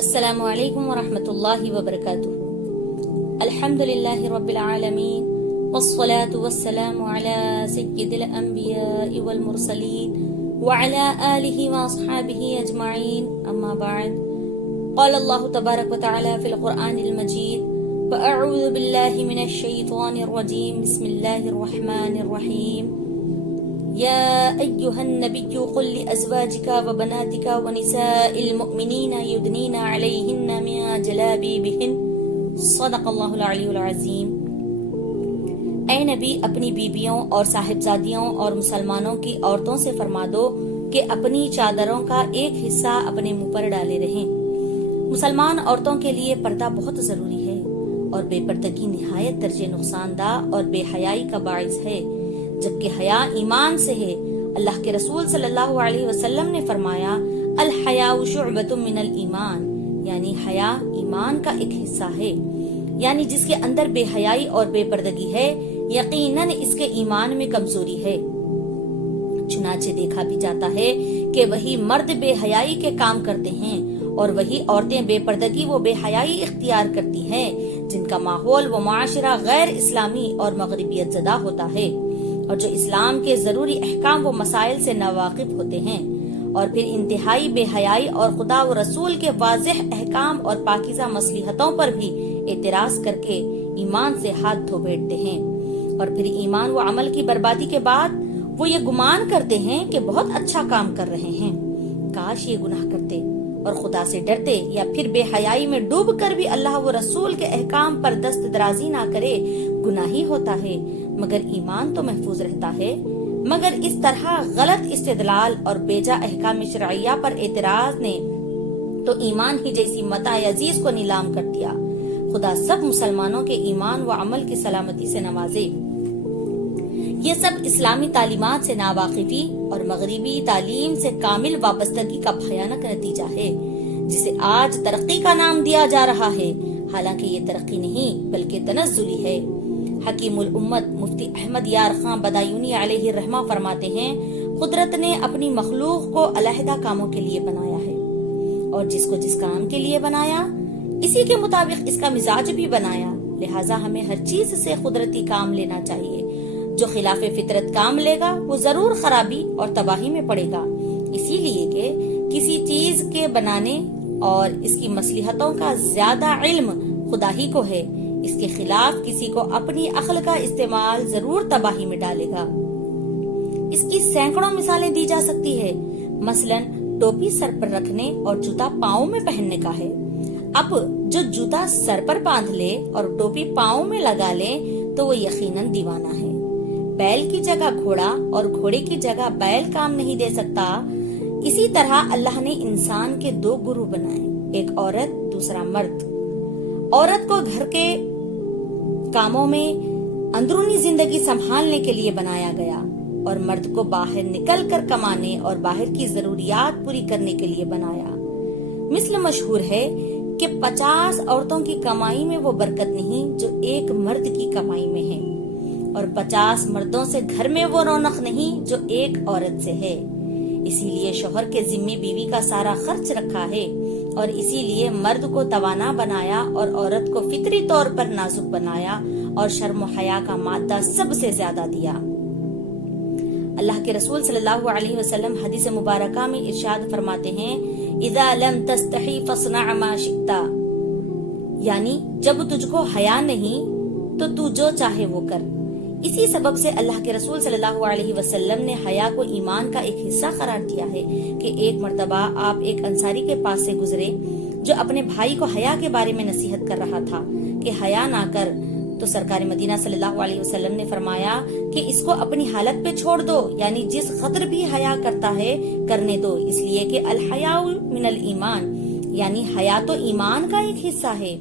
السلام علیکم ورحمۃ اللہ وبرکاتہ۔ الحمدللہ رب العالمین والصلاة والسلام على سید الانبیاء والمرسلین وعلى آلہ واصحابہ اجمعین، اما بعد، قال اللہ تبارک وتعالی فی القرآن المجید فاعوذ باللہ من الشیطان الرجیم، بسم اللہ الرحمن الرحیم، یا ایہا النبی قل لأزواجک وبناتک ونساء المؤمنین یدنین علیہن من جلابیبہن، صدق اللہ العلی العظیم۔ اے نبی، اپنی بیبیوں اور صاحبزادیوں اور مسلمانوں کی عورتوں سے فرما دو کہ اپنی چادروں کا ایک حصہ اپنے منہ پر ڈالے رہیں۔ مسلمان عورتوں کے لیے پردہ بہت ضروری ہے اور بے پردگی نہایت درجے نقصان دہ اور بے حیائی کا باعث ہے، جبکہ حیا ایمان سے ہے۔ اللہ کے رسول صلی اللہ علیہ وسلم نے فرمایا، الحیاء شعبۃ من الایمان، یعنی حیا ایمان کا ایک حصہ ہے، یعنی جس کے اندر بے حیائی اور بے پردگی ہے یقیناً اس کے ایمان میں کمزوری ہے۔ چنانچہ دیکھا بھی جاتا ہے کہ وہی مرد بے حیائی کے کام کرتے ہیں اور وہی عورتیں بے پردگی و بے حیائی اختیار کرتی ہیں جن کا ماحول و معاشرہ غیر اسلامی اور مغربیت زدہ ہوتا ہے، اور جو اسلام کے ضروری احکام و مسائل سے ناواقف ہوتے ہیں، اور پھر انتہائی بے حیائی اور خدا و رسول کے واضح احکام اور پاکیزہ مصلحتوں پر بھی اعتراض کر کے ایمان سے ہاتھ دھو بیٹھتے ہیں، اور پھر ایمان و عمل کی بربادی کے بعد وہ یہ گمان کرتے ہیں کہ بہت اچھا کام کر رہے ہیں، کاش یہ گناہ کرتے اور خدا سے ڈرتے، یا پھر بے حیائی میں ڈوب کر بھی اللہ و رسول کے احکام پر دست درازی نہ کرے، گناہ ہی ہوتا ہے مگر ایمان تو محفوظ رہتا ہے۔ مگر اس طرح غلط استدلال اور بیجا احکام شرعیہ پر اعتراض نے تو ایمان ہی جیسی متاع عزیز کو نیلام کر دیا۔ خدا سب مسلمانوں کے ایمان و عمل کی سلامتی سے نوازے۔ یہ سب اسلامی تعلیمات سے ناواقفی اور مغربی تعلیم سے کامل وابستگی کا بھیانک نتیجہ ہے، جسے آج ترقی کا نام دیا جا رہا ہے، حالانکہ یہ ترقی نہیں بلکہ تنزلی ہے۔ حکیم الامت مفتی احمد یار خان بدایونی علیہ الرحمہ فرماتے ہیں، قدرت نے اپنی مخلوق کو علیحدہ کاموں کے لیے بنایا ہے، اور جس کو جس کام کے لیے بنایا اسی کے مطابق اس کا مزاج بھی بنایا، لہٰذا ہمیں ہر چیز سے قدرتی کام لینا چاہیے۔ جو خلاف فطرت کام لے گا وہ ضرور خرابی اور تباہی میں پڑے گا، اسی لیے کہ کسی چیز کے بنانے اور اس کی مصلحتوں کا زیادہ علم خدا ہی کو ہے، اس کے خلاف کسی کو اپنی عقل کا استعمال ضرور تباہی میں ڈالے گا۔ اس کی سینکڑوں مثالیں دی جا سکتی ہے، مثلاً ٹوپی سر پر رکھنے اور جوتا پاؤں میں پہننے کا ہے۔ اب جو جوتا سر پر باندھ لے اور ٹوپی پاؤں میں لگا لے تو وہ یقیناً دیوانہ ہے۔ بیل کی جگہ گھوڑا اور گھوڑے کی جگہ بیل کام نہیں دے سکتا۔ اسی طرح اللہ نے انسان کے دو گروہ بنائے، ایک عورت دوسرا مرد۔ عورت کو گھر کے کاموں میں اندرونی زندگی سنبھالنے کے لیے بنایا گیا، اور مرد کو باہر نکل کر کمانے اور باہر کی ضروریات پوری کرنے کے لیے بنایا۔ مثل مشہور ہے کہ 50 عورتوں کی کمائی میں وہ برکت نہیں جو ایک مرد کی کمائی میں ہے، اور 50 مردوں سے گھر میں وہ رونق نہیں جو ایک عورت سے ہے۔ اسی لیے شوہر کے ذمے بیوی کا سارا خرچ رکھا ہے، اور اسی لیے مرد کو توانا بنایا اور عورت کو فطری طور پر نازک بنایا، اور شرم و حیا کا مادہ سب سے زیادہ دیا۔ اللہ کے رسول صلی اللہ علیہ وسلم حدیث مبارکہ میں ارشاد فرماتے ہیں، اذا لم تستحی فاصنع ما شئت، یعنی جب تجھ کو حیا نہیں تو تو جو چاہے وہ کر۔ اسی سبب سے اللہ کے رسول صلی اللہ علیہ وسلم نے حیا کو ایمان کا ایک حصہ قرار دیا ہے کہ ایک مرتبہ آپ ایک انصاری کے پاس سے گزرے جو اپنے بھائی کو حیا کے بارے میں نصیحت کر رہا تھا کہ حیا نہ کر، تو سرکار مدینہ صلی اللہ علیہ وسلم نے فرمایا کہ اس کو اپنی حالت پہ چھوڑ دو، یعنی جس قدر بھی حیا کرتا ہے کرنے دو، اس لیے کہ الحیاء من الایمان، یعنی حیا تو ایمان کا ایک حصہ ہے۔